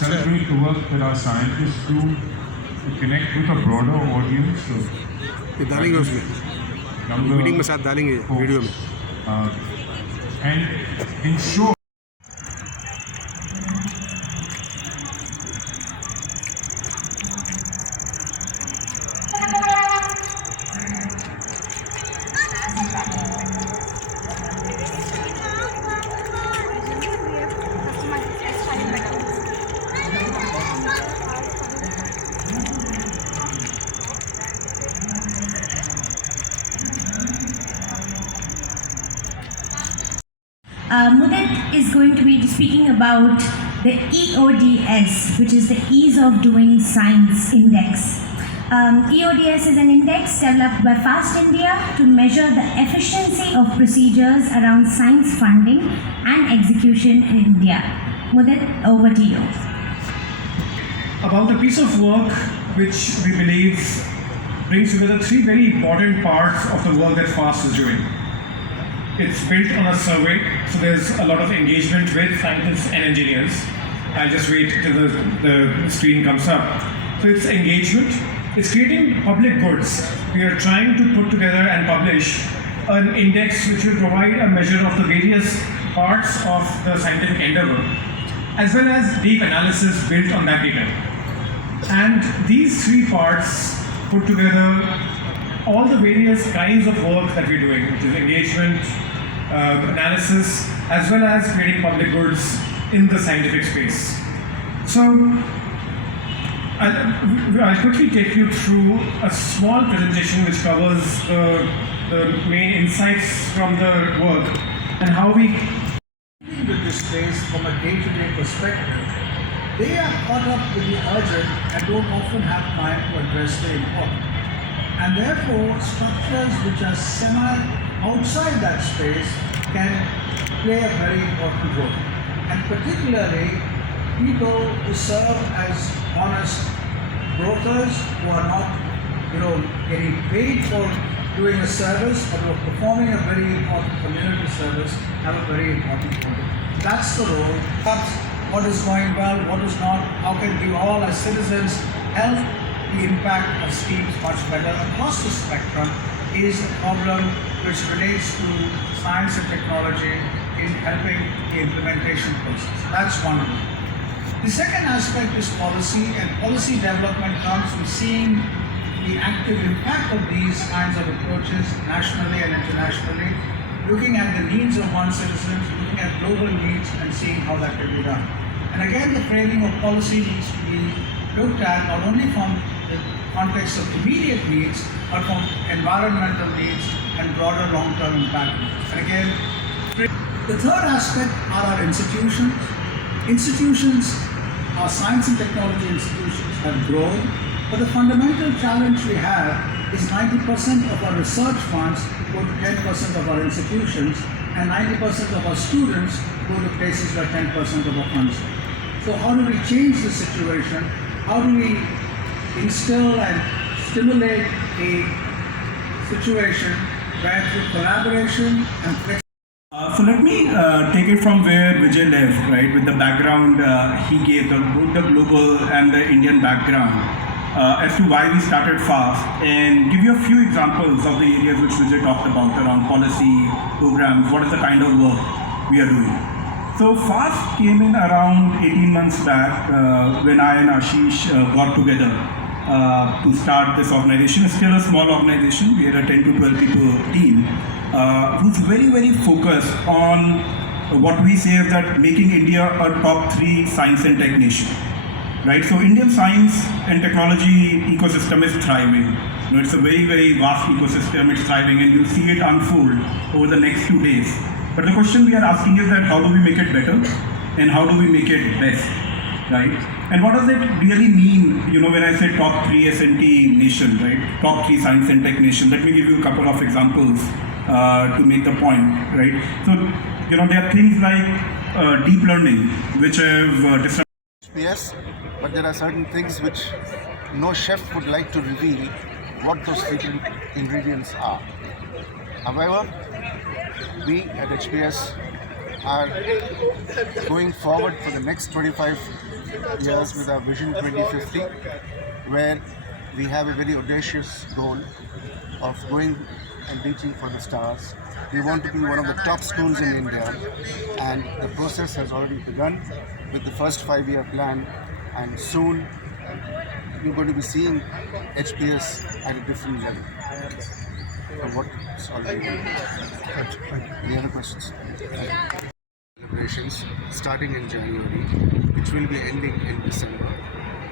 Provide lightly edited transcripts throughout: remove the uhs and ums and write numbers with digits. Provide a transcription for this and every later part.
helped me to work with our scientists to connect with a broader audience. ये डालेंगे उसमें, meeting में साथ डालेंगे वीडियो में, and ensure Mudit is going to be speaking about the EODS, which is the Ease of Doing Science Index. EODS is an index developed by FAST India to measure the efficiency of procedures around science funding and execution in India. Mudit, over to you. About the piece of work which we believe brings together three very important parts of the work that FAST is doing. It's built on a survey, so there's a lot of engagement with scientists and engineers. I'll just wait till the screen comes up. So it's engagement, it's creating public goods. We are trying to put together and publish an index which will provide a measure of the various parts of the scientific endeavor, as well as deep analysis built on that data. And these three parts put together all the various kinds of work that we're doing, which is engagement, analysis, as well as creating public goods in the scientific space. So I'll quickly take you through a small presentation which covers the main insights from the work and how we with this space from a day-to-day perspective. They are caught up with the urgent and don't often have time to address the important. And therefore, structures which are outside that space can play a very important role. And particularly, people who serve as honest brokers who are not, getting paid for doing a service, but who are performing a very important community service, have a very important role. That's the role. That's what is going well, what is not, how can we all as citizens help the impact of schemes much better across the spectrum is a problem which relates to science and technology in helping the implementation process. That's one of them. The second aspect is policy, and policy development comes from seeing the active impact of these kinds of approaches nationally and internationally, looking at the needs of one's citizens, looking at global needs and seeing how that can be done. And again, the framing of policy needs to be looked at not only from the context of immediate needs, but from environmental needs and broader long-term impact needs. And again, the third aspect are our institutions. Institutions, our science and technology institutions have grown, but the fundamental challenge we have is 90% of our research funds go to 10% of our institutions, and 90% of our students go to places where 10% of our funds go. So how do we change the situation? How do we instill and stimulate a situation where through collaboration and so let me take it from where Vijay left, right, with the background he gave, both the global and the Indian background, as to why we started FAST, and give you a few examples of the areas which Vijay talked about around policy, programs, what is the kind of work we are doing. So FAST came in around 18 months back when I and Ashish got together to start this organization. It's still a small organization. We are a 10 to 12 people team who's very, very focused on what we say is that making India a top 3 science and tech nation. Right? So Indian science and technology ecosystem is thriving. It's a very, very vast ecosystem. It's thriving, and you'll see it unfold over the next few days. But the question we are asking is that how do we make it better and how do we make it best, right? And what does it really mean, when I say top 3 S&T nation, right? Top 3 science and tech nation. Let me give you a couple of examples to make the point, right? So, there are things like deep learning, which have disrupted HPS, but there are certain things which no chef would like to reveal what those secret ingredients are. However, we at HPS are going forward for the next 25 years with our Vision 2050, where we have a very audacious goal of going and reaching for the stars. We want to be one of the top schools in India, and the process has already begun with the first 5-year plan, and soon you're going to be seeing HPS at a different level from what's already been. Any other questions? Celebrations starting in January, which will be ending in December,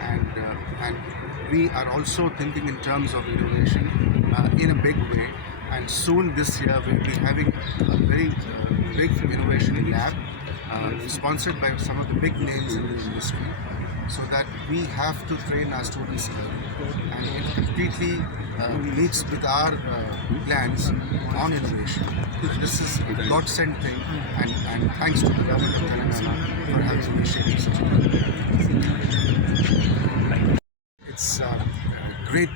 and we are also thinking in terms of innovation in a big way. And soon this year we'll be having a very big innovation lab sponsored by some of the big names in the industry, so that we have to train our students early, and it completely meets with our plans on innovation. This is a godsend thing, and thanks to the government of Telangana for having initiated such a It's a great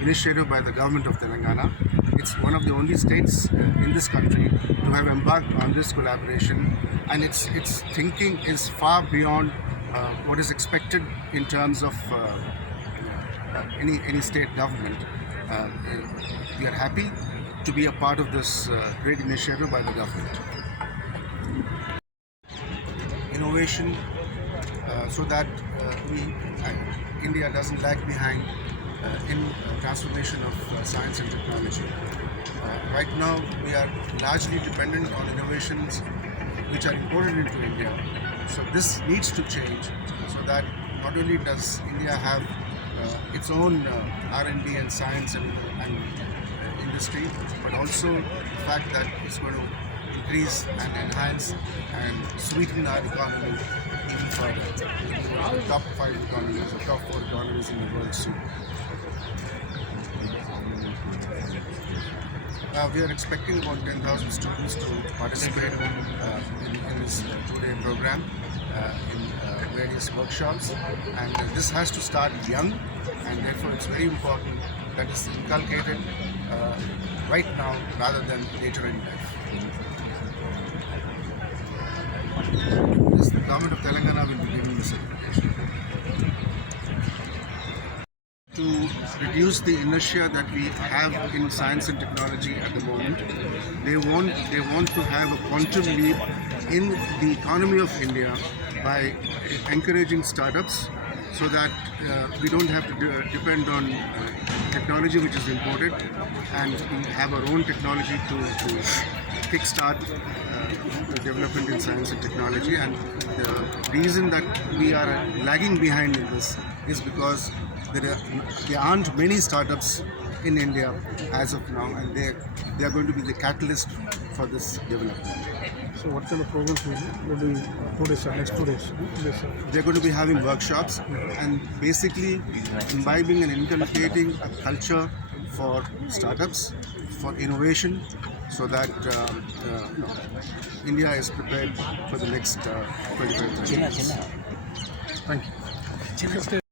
initiative by the government of Telangana. It's one of the only states in this country to have embarked on this collaboration, and its thinking is far beyond what is expected in terms of any state government. We are happy to be a part of this great initiative by the government. Innovation, so that India doesn't lag behind in transformation of science and technology. Right now, we are largely dependent on innovations which are imported into India. So this needs to change, so that not only does India have its own R&D and science and industry, but also the fact that it's going to increase and enhance and sweeten our economy even further. The top 5 economies, the top 4 economies in the world soon. We are expecting about 10,000 students to participate in this 2-day program in various workshops, and this has to start young, and therefore it's very important that it's inculcated right now rather than later in life. This, the government of Telangana will be giving this information. To reduce the inertia that we have in science and technology at the moment, they want to have a quantum leap in the economy of India by encouraging startups, so that we don't have to depend on technology which is imported, and we have our own technology to kickstart the development in science and technology. And the reason that we are lagging behind in this is because there aren't many startups in India as of now, and they are going to be the catalyst for this development. So what kind of programs will be 2 days, next 2 days? They're going to be having workshops and basically imbibing and inculcating a culture for startups, for innovation, so that India is prepared for the next 25-30 years. Thank you.